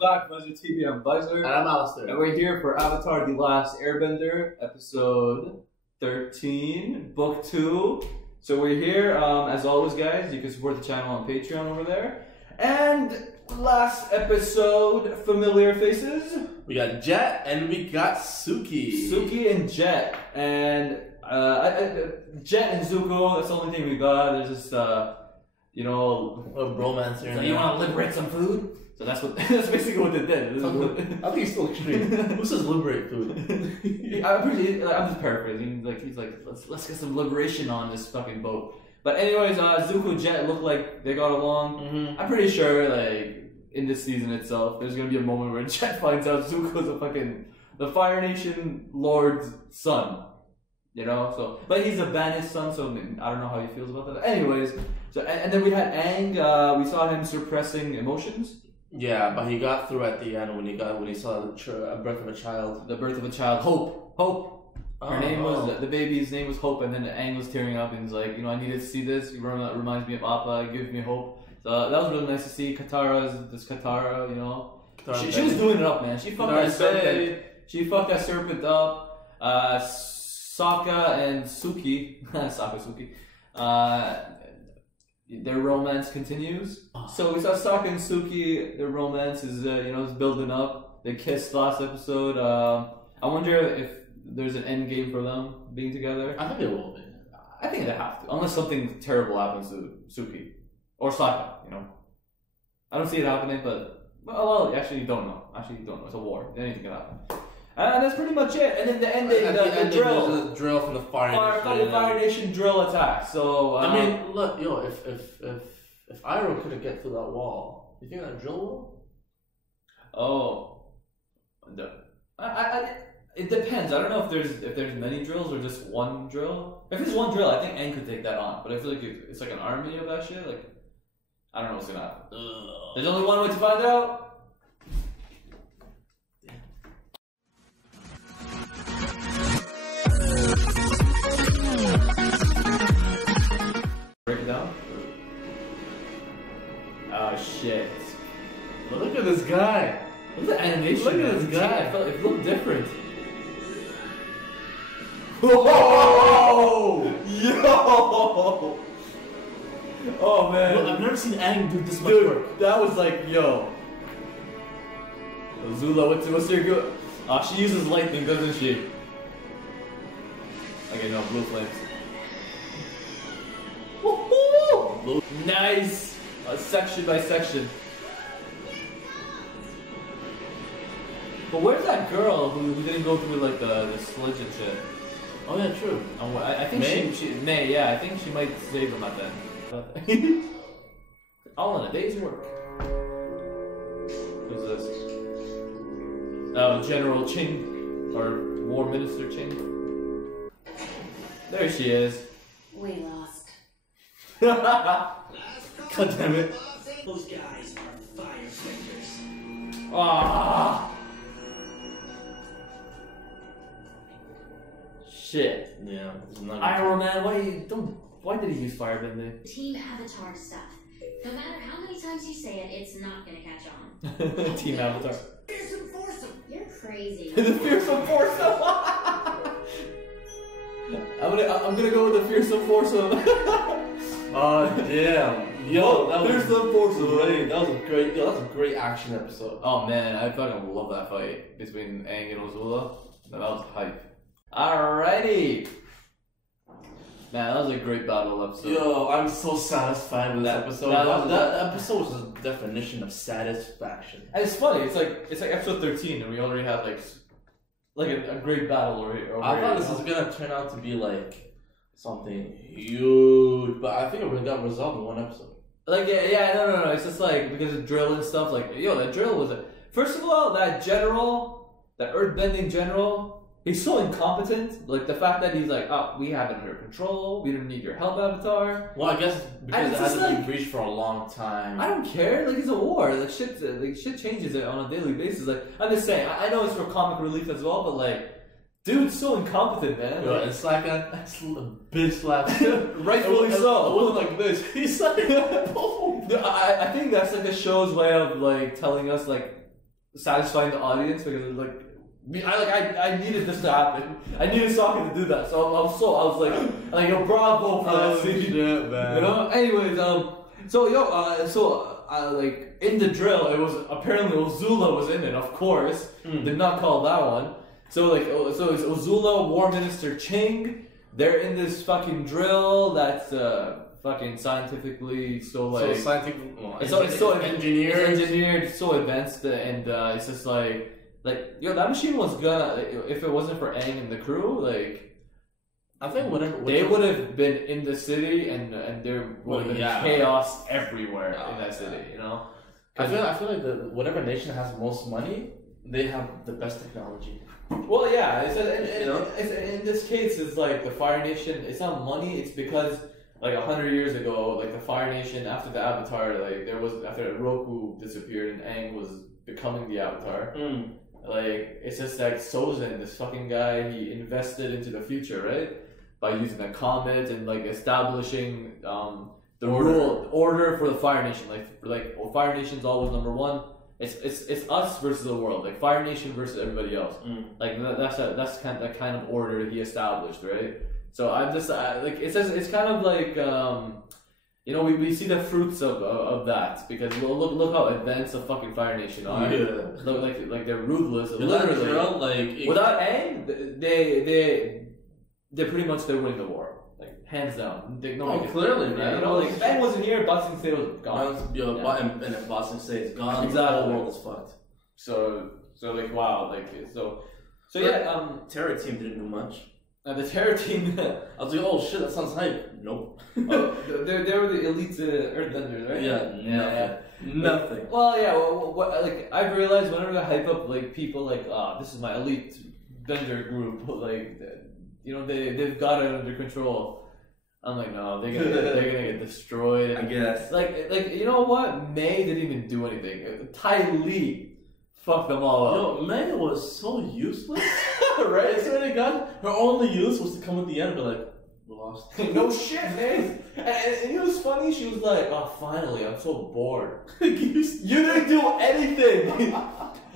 Back, Buzzer TV, I'm Buzzer. And I'm Alistair. And we're here for Avatar The Last Airbender, episode 13, book 2. So we're here, as always guys, you can support the channel on Patreon over there. And last episode, familiar faces. We got Jet and we got Suki. Suki and Jet. And Jet and Zuko, that's the only thing we got. There's just, you know, a romance here. So you want to liberate some food? So that's basically what they did. I think he's still extreme. Who says liberate food? I'm just paraphrasing. He's like, let's get some liberation on this fucking boat. But anyways, Zuko and Jet look like they got along. Mm-hmm. I'm pretty sure, like, in this season itself, there's gonna be a moment where Jet finds out Zuko's the Fire Nation Lord's son. You know, so, but he's a banished son, so I don't know how he feels about that. Anyways, so and then we had Aang. We saw him suppressing emotions. Yeah, but he got through at the end when he saw the birth of a child. The birth of a child. Hope. Her name was the baby's name was Hope, and then Aang was tearing up and he's like, you know, I needed to see this. It reminds me of Appa. It gives me hope. So that was really nice to see. Katara, you know, she was doing it up, man. She fucked that serpent. She fucked that serpent up. Sokka and Suki, Suki, their romance continues. So we saw Sokka and Suki, their romance is, is building up. They kissed last episode. I wonder if there's an end game for them being together. I think they will be. I think they have to, unless something terrible happens to Suki or Sokka. You know, I don't see it happening, but actually, you don't know. It's a war. Anything can happen. And that's pretty much it. And then the ending, the drill. There's a drill from the Fire Nation drill attack. So I mean, look, if Iroh couldn't get through that wall, you think that drill will? It depends. I don't know if there's many drills or just one drill. If there's one drill, I think Aang could take that on. But I feel like it's like an army of that shit. Like, I don't know what's gonna happen. There's only one way to find out. Break it down. Oh shit! Look at this guy. Look at the animation. Look at this guy. It looked different. Whoa! Yo! Oh man! Look, I've never seen Aang do this much work. That was like, yo. Zula, what's your good? She uses lightning, doesn't she? Okay, no, blue flames. Woohoo! Nice! Section by section. But where's that girl who didn't go through like the sludge and shit? Oh yeah, true. I think May, yeah, I think she might save him at the end. All in a day's work. Who's this? Oh, General Ching, or War Minister Ching. There she is. We lost. God damn it. Those guys are fire specters. Ah. Shit. Yeah. Iron Man, why did he use Firebender? Team Avatar stuff. No matter how many times you say it, it's not gonna catch on. Team Avatar. Fearsome foursome. You're crazy. The fearsome foursome. I'm gonna go with the fearsome foursome. Oh damn! Yo, that was fearsome foursome. great. That was a great. Yo, that was a great action episode. Oh man, I fucking love that fight between Aang and Azula. That was hype. Alrighty. Man, that was a great battle episode. Yo, I'm so satisfied with that episode. That episode was the definition of satisfaction. And it's funny. It's like episode 13, and we already have like a great battle over here. I thought this was gonna turn out to be like something huge, but I think it got resolved in one episode. Like no. It's just like because of drill and stuff. Like that drill was first of all that general, that earthbending general. He's so incompetent. Like the fact that he's like, oh, we have it under control. We don't need your help, Avatar. Well, I guess because it hasn't been breached for a long time. I don't care. Like it's a war. Like shit changes on a daily basis. Like I'm just saying. I know it's for comic relief as well, but like, dude's so incompetent, man. Yo, it's like a bitch slap. Rightfully so. It wasn't like this. He's like, boom. I think that's like the show's way of like telling us like satisfying the audience because it's like. I needed this to happen. I needed Sokka to do that. So I was like, yo, bravo for that scene. Shit, man. You know. Anyways, like in the drill, it was apparently Ozula was in it. Of course, did not call that one. So it's Ozula, War Minister Ching. They're in this fucking drill that's fucking scientifically so engineered, so advanced, and it's just like yo, that machine was gonna, if it wasn't for Aang and the crew, like I think they would have been in the city and there would have been chaos everywhere in that city, you know. I feel like whatever nation has most money, they have the best technology. Well, yeah, in this case, it's like the Fire Nation. It's not money. It's because like 100 years ago, like the Fire Nation after the Avatar, like there was after Roku disappeared and Aang was becoming the Avatar. Like it's just like Sozin, this fucking guy, he invested into the future, right? By using a comet and like establishing the order for the Fire Nation. Well, Fire Nation's always number one. It's us versus the world, like Fire Nation versus everybody else. Like that's kind of order he established, right? So I'm just it's kind of like you know, we see the fruits of that because look how advanced the fucking Fire Nation are. Yeah. Look like they're ruthless. Literally, without Aang, they pretty much they're winning the war, like hands down. Clearly, man. You know, like if Aang wasn't here, Boston State was gone. And if Boston State is gone, exactly, the whole world is fucked. So like wow, like so yeah. Terror Team didn't do much. The Terror Team. I was like, oh shit, that sounds hype. Nope. They were the elite Earthbenders, right? Yeah, nothing. Well, yeah. Like I've realized whenever they hype up like people like, this is my elite Bender group, like you know they've got it under control. I'm like, no, they're gonna get destroyed. I guess. Like you know what? May didn't even do anything. Ty Lee fucked them all up. Yo, May was so useless. Right? I swear to God, her only use was to come at the end and be like, we lost. No shit, man. And it was funny, she was like, oh, finally, I'm so bored. You didn't do anything.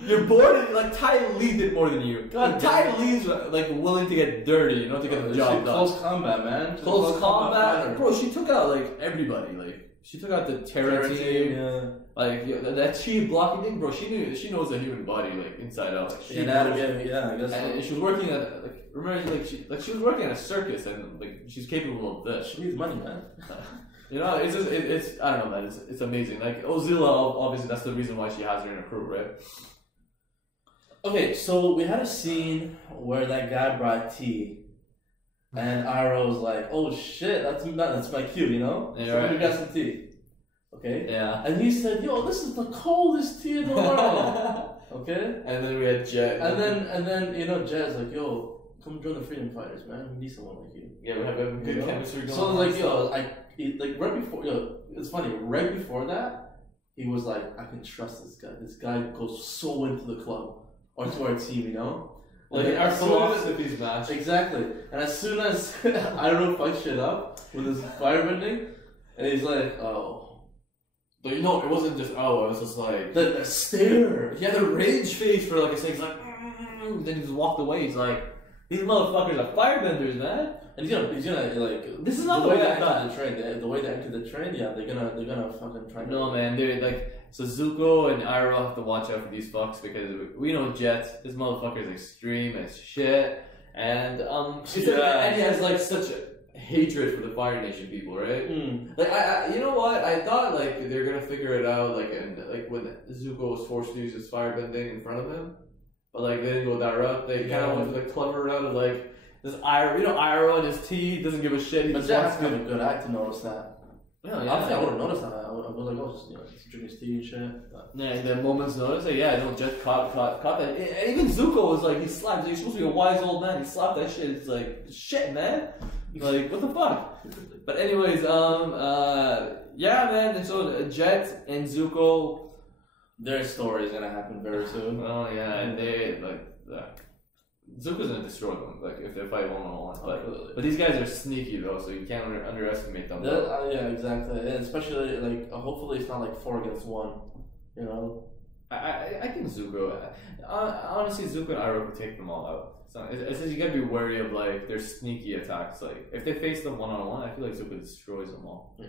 You're bored, and like Ty Lee did more than you. God, Ty Lee's like willing to get dirty, you know, to get the job done. Close combat, man. Close combat. Bro, she took out like everybody. Like she took out the Terror Team. Yeah. Like that chi blocking thing, bro. She knows the human body like inside out. Like, yeah, I guess. And she was working at remember she was working at a circus and like she's capable of this. She needs money, man. You know, it's I don't know, man. It's amazing. Like Ozila, obviously that's the reason why she has her in her crew, right? Okay, so we had a scene where that guy brought tea, and Iroh was like, "Oh shit, that's my cue," you know. Yeah, so right. we got some tea. Okay. Yeah. And he said, "Yo, this is the coldest tea in the world." Okay. And then we had Jet. And then you know Jet's like, "Yo, come join the freedom fighters, man. We need someone like you." Yeah, we have a good chemistry going. So like, yo, right before, it's funny. Right before that, he was like, "I can trust this guy. This guy goes so into the club or to our team, you know." Like our philosophy's match. Exactly. And as soon as Iroh fucks shit up with his firebending, and he's like, "Oh." But you know, it wasn't just it was just like the stare. He had a rage face for like a second. He's like, then he just walked away. He's like, these motherfuckers are firebenders, man. And he's gonna like. This is not the way they entered the train. The way they entered the train, yeah, they're gonna fucking try. No, man, dude, like so Zuko and Iroh have to watch out for these fucks because we know Jet. This motherfucker is extreme as shit, and and he has like such a hatred for the Fire Nation people, right? Like I you know what? I thought like they're gonna figure it out, like when Zuko was forced to use his firebending in front of him, but like they didn't go that route. They kind of went for the clever route of like this Iroh, you know, Iroh and his tea doesn't give a shit. He but Jet's kind of a good act to notice that. Yeah, I don't think I would have noticed that. I would like, oh, just, just drink his tea and shit. But. Yeah, in the moment's notice, like, yeah, no, Jet caught that. And even Zuko was like, he slapped. He's supposed to be a wise old man. He slapped that shit. It's like, shit, man. Like, what the fuck? But anyways, yeah, man. And so Jet and Zuko, their story is gonna happen very soon. Oh yeah, and they like Zuko's gonna destroy them. Like if they fight 1-on-1. But these guys are sneaky though, so you can't underestimate them. Yeah, exactly. And especially like, hopefully it's not like 4 against 1. You know. I think Zuko. Honestly, Zuko and Iroh could take them all out. It's just you gotta be wary of like their sneaky attacks. Like if they face them 1-on-1, I feel like Zuko destroys them all. Yeah,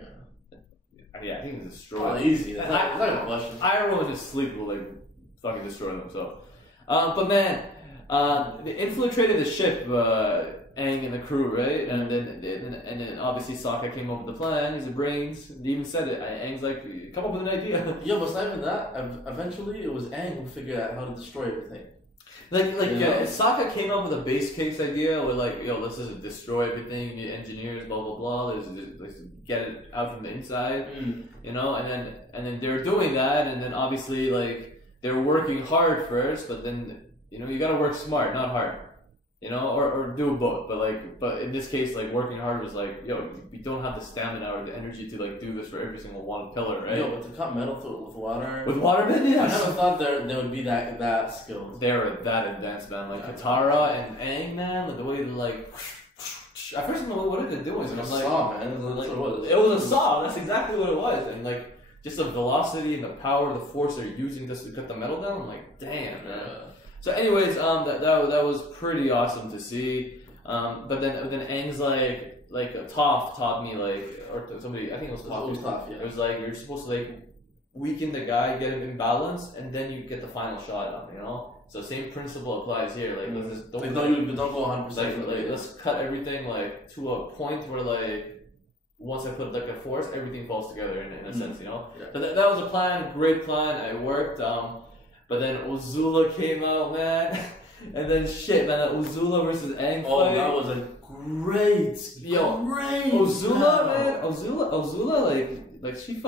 I think he destroys. Easy. That's not a question. Iroh in his sleep will like fucking destroy them. So, but man, they infiltrated the ship. Aang and the crew, right? And then obviously Sokka came up with the plan. He's the brains. They even said it. Aang's like, come up with an idea. Yeah, but it's not even that. Eventually, it was Aang who figured out how to destroy everything. Sokka came up with a base case idea with like, yo, let's just destroy everything. You need engineers, blah blah blah. Let's get it out from the inside, you know. And then they were doing that, and then obviously like they were working hard first, but then you know you gotta work smart, not hard. You know, or do both, but in this case, like working hard was like, yo, we don't have the stamina or the energy to like do this for every single one pillar, right? Yo, but to cut metal with water. With water, man, yeah. I never thought they would be that skilled. They were that advanced, man. Like Katara and Aang, man, like the way they like. At first, I'm like, what are they doing? And I'm like, saw, man. It was a saw. That's exactly what it was, and like just the velocity and the power, the force they're using just to cut the metal down. I'm like, damn, man. So, anyways, that was pretty awesome to see. But then Aang's like Toph taught me like, or somebody, I think it was Toph. It was Toph, yeah. It was like you're supposed to like weaken the guy, get him in balance, and then you get the final shot on. You know. So same principle applies here. Like let's just don't go 100%. Like let's cut everything like to a point where like once I put like a force, everything falls together in a sense. You know. Yeah. So that was a plan. Great plan. It worked. But then Ozula came out, man. And then shit, man, that Ozula versus Aang fight. That was a great Ozula, man. Ozula, like she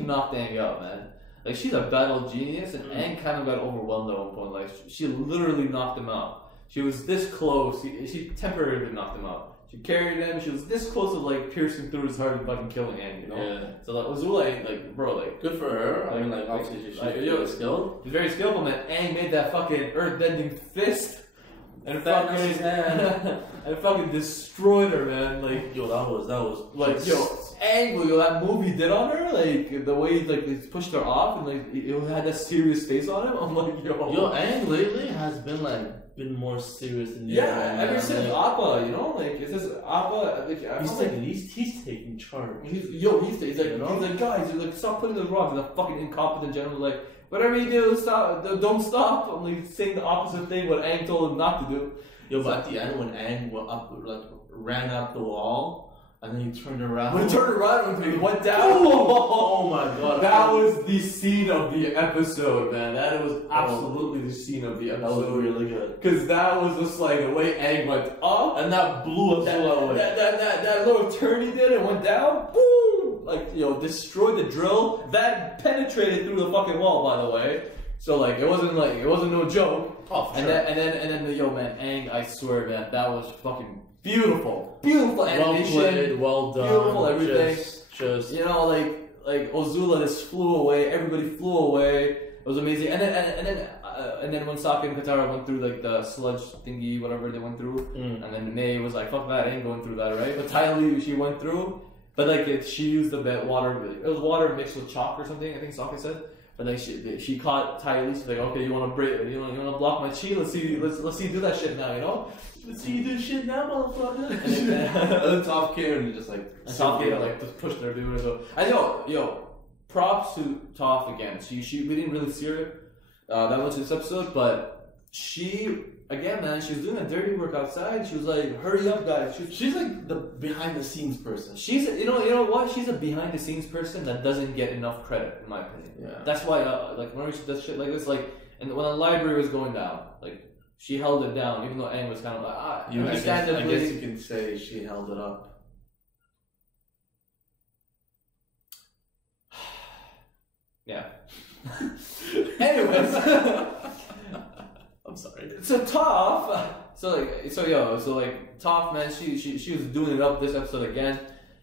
knocked Aang out, man. Like she's a battle genius, and Aang kind of got overwhelmed at one point. Like she literally knocked him out. She was this close. She temporarily knocked him out. She carried him. She was this close to like piercing through his heart and fucking killing Aang, you know. Yeah. So like Ozula, like bro, like good for her. I mean, like obviously she's very skilled. She's very skillful, man. Aang made that fucking earth-bending fist and fucking destroyed her, man. Like yo, that was like Aang, that move he did on her, like the way like he pushed her off and like it had that serious face on him. I'm like yo, Aang lately has been more serious than ever since Appa, you know, like it's just Appa. Like, he's taking charge. He's like guys, like stop putting the rocks. The fucking incompetent general, like whatever you do, stop, don't stop. I'm like saying the opposite thing what Aang told him not to do. Yo, but at the end when Aang ran up the wall. And then he turned around. When he turned around and he went down. Oh my god. That was the scene of the episode, man. That was absolutely the scene of the episode. That was really good. Because that was just like the way Aang went up. And that blew us away. That little turn he did and went down. Boom! Like, destroyed the drill. That penetrated through the fucking wall, by the way. So like it wasn't no joke. Oh, for and sure. then man, Aang, I swear, man, that was fucking beautiful animation, well played, well done, beautiful everything. Just like Ozula just flew away. Everybody flew away. It was amazing. And then when Sokka and Katara went through like the sludge thingy, whatever they went through, and then May was like, "Fuck that, I ain't going through that, right?" But Ty Lee, she went through, but like she used a bit water. It was water mixed with chalk or something. I think Sokka said. But like she caught Ty Lee. She's like, "Okay, you want to block my chi? Let's see you do that shit now, you know." Let's see you do shit now, motherfucker. And then Toph came and just like Toph came like just pushed her dude. So I know, props to Toph again. She we didn't really see her that much in this episode, but she again, man, she was doing a dirty work outside. She was like, "Hurry up, guys!" She's like the behind the scenes person. She's you know what? She's a behind the scenes person that doesn't get enough credit, in my opinion. Yeah. That's why like whenever she does shit like this, like and when the library was going down, like. She held it down, even though Aang was kind of like, I guess you can say she held it up. Yeah. Anyways, I'm sorry. So Toph, Toph, man, she was doing it up this episode again.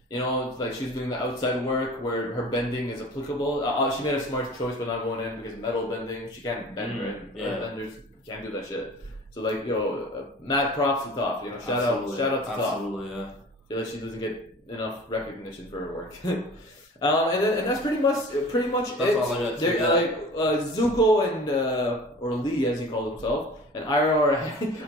You know, like she's doing the outside work where her bending is applicable. She made a smart choice by not going in because metal bending, she can't bend, right? Yeah, benders can't do that shit. So like, mad props to Toph. You know, shout out to Toph. Absolutely, yeah. I feel like she doesn't get enough recognition for her work. And that's pretty much That's it. all I got too, They're yeah. like Zuko and or Lee, as he calls himself, and Iroh are.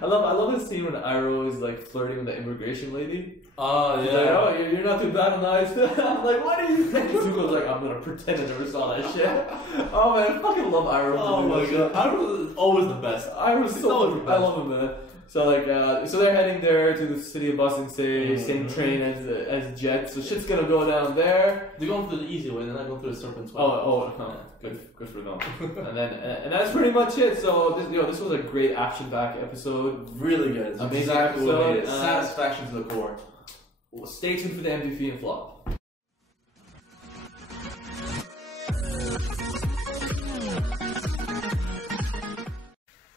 I love this scene when Iroh is like flirting with the immigration lady. Oh He's like, oh, you're not too bad on eyes. I'm like, what do you think? Zuko's like, I'm gonna pretend I never saw that shit. Oh man, I fucking love Iroh. Oh my god, Iroh is always the best. Iroh's He's so always the I best. love him, man. So like, so they're heading there to the city of Ba Sing Se, same train as Jet. So shit's gonna go down there. They're going through the easy way, they're not going through the serpent's way. Oh, no. Good for them. and that's pretty much it. So this was a great action-packed episode. Really good. It's Amazing exactly what it episode. is. Satisfaction to the core. Well, stay tuned for the MVP and flop.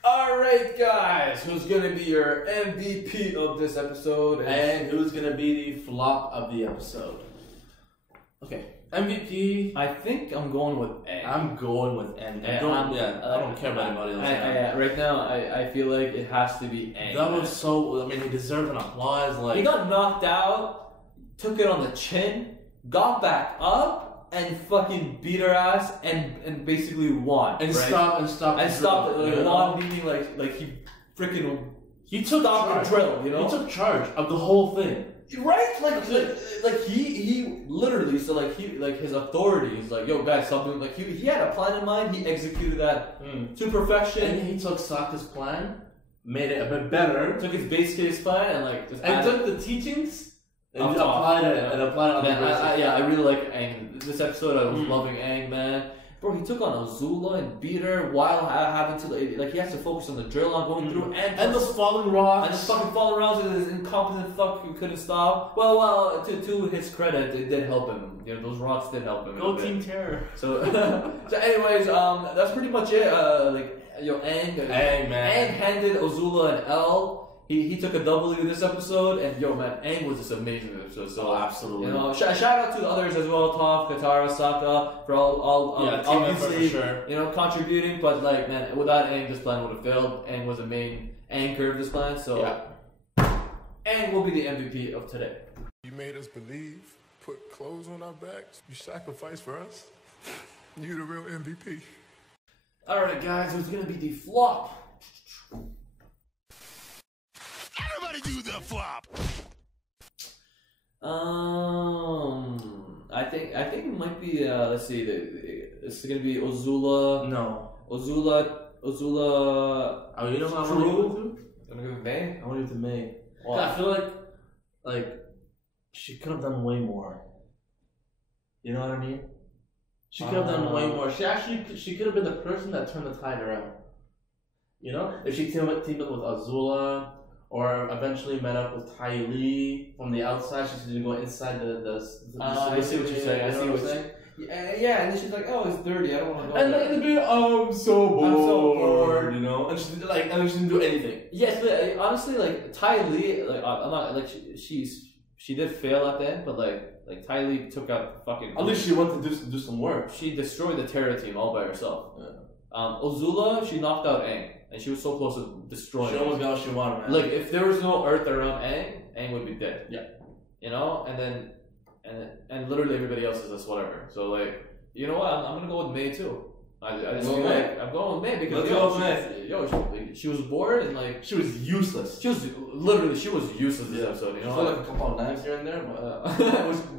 Alright guys, who's gonna be your MVP of this episode? And who's gonna be the flop of the episode? Okay, MVP. I think I'm going with Aang. I'm going with N. I don't care about anybody else. Right now, I feel like it has to be Aang. That was so. I mean, he deserved an applause. Like he got knocked out, took it on the chin, got back up, and fucking beat her ass, and basically won. and right? stopped It. Like, won, meaning like he freaking He took stopped the drill. You know, He took charge of the whole thing. right? Like he literally, so like his authority is like, yo guys, stop doing, like he had a plan in mind, he executed that to perfection. And he took Sokka's plan, made it a bit better, Took his base case plan and like just and added- took the teachings and Up applied top. it on the Man, person. I really like Aang. This episode, I was loving Aang, man. Bro, he took on Azula and beat her while having to like he has to focus on the drill I'm going through And those falling rocks. and the fucking falling around with his incompetent fuck who couldn't stop. Well, to his credit, it did help him. You know, those rocks did help him. Go Team Terror. So, so anyways, that's pretty much it. Aang, Aang, man. Aang handed Azula an L. He took a W this episode, and yo man, Aang was just amazing in this episode. So Oh, absolutely. you know, shout out to the others as well, Toph, Katara, Sokka, for all Yeah, team effort for obviously sure. you know contributing. But like man, without Aang, this plan would have failed. Aang was the main anchor of this plan, so Aang will be the MVP of today. You made us believe, put clothes on our backs, you sacrificed for us. You the real MVP. All right, guys, who's gonna be the flop? Everybody do the flop. I think it might be. Let's see. It's gonna be Azula. No. Azula. Oh, you know what I True. want to do? I'm gonna give it May. I want to give it to May. Why? I feel like she could have done way more. You know what I mean? She could have done way more. She could have been the person that turned the tide around. You know, if she teamed up with Azula, or eventually met up with Ty Lee from the outside, she's gonna go inside the I see what you're saying. I see what you're saying. Yeah, and then she's like, "Oh, it's dirty. I don't want to go." And there." then be, I'm so bored. you know. And she did and then she didn't do anything. Yes, but honestly, like Ty Lee, like I'm not like she did fail at the end, but like Ty Lee took out fucking. At least she went to do some work. She destroyed the Terra team all by herself. Yeah. Azula, she knocked out Aang, and she was so close to destroying. She almost got what she wanted, man. Like if there was no Earth around Aang would be dead. Yeah. You know, and literally everybody else is just whatever. So like, you know what? I'm gonna go with May too. I just feel like I'm going with May because Let's go with May. she was bored and like she was useless. she was useless this episode. You She know, felt like a couple of knives here and there, but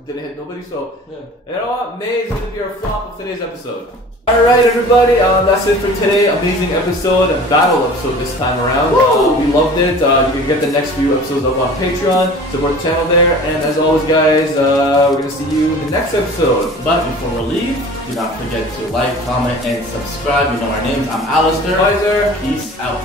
didn't hit nobody. So yeah. you know what? May is gonna be our flop of today's episode. Alright everybody, that's it for today. Amazing episode, a battle episode this time around. We loved it. You can get the next few episodes up on Patreon. Support the channel there. And as always guys, we're going to see you in the next episode. But before we leave, do not forget to like, comment, and subscribe. You know our names. I'm Alistair. Bye, sir. Peace out.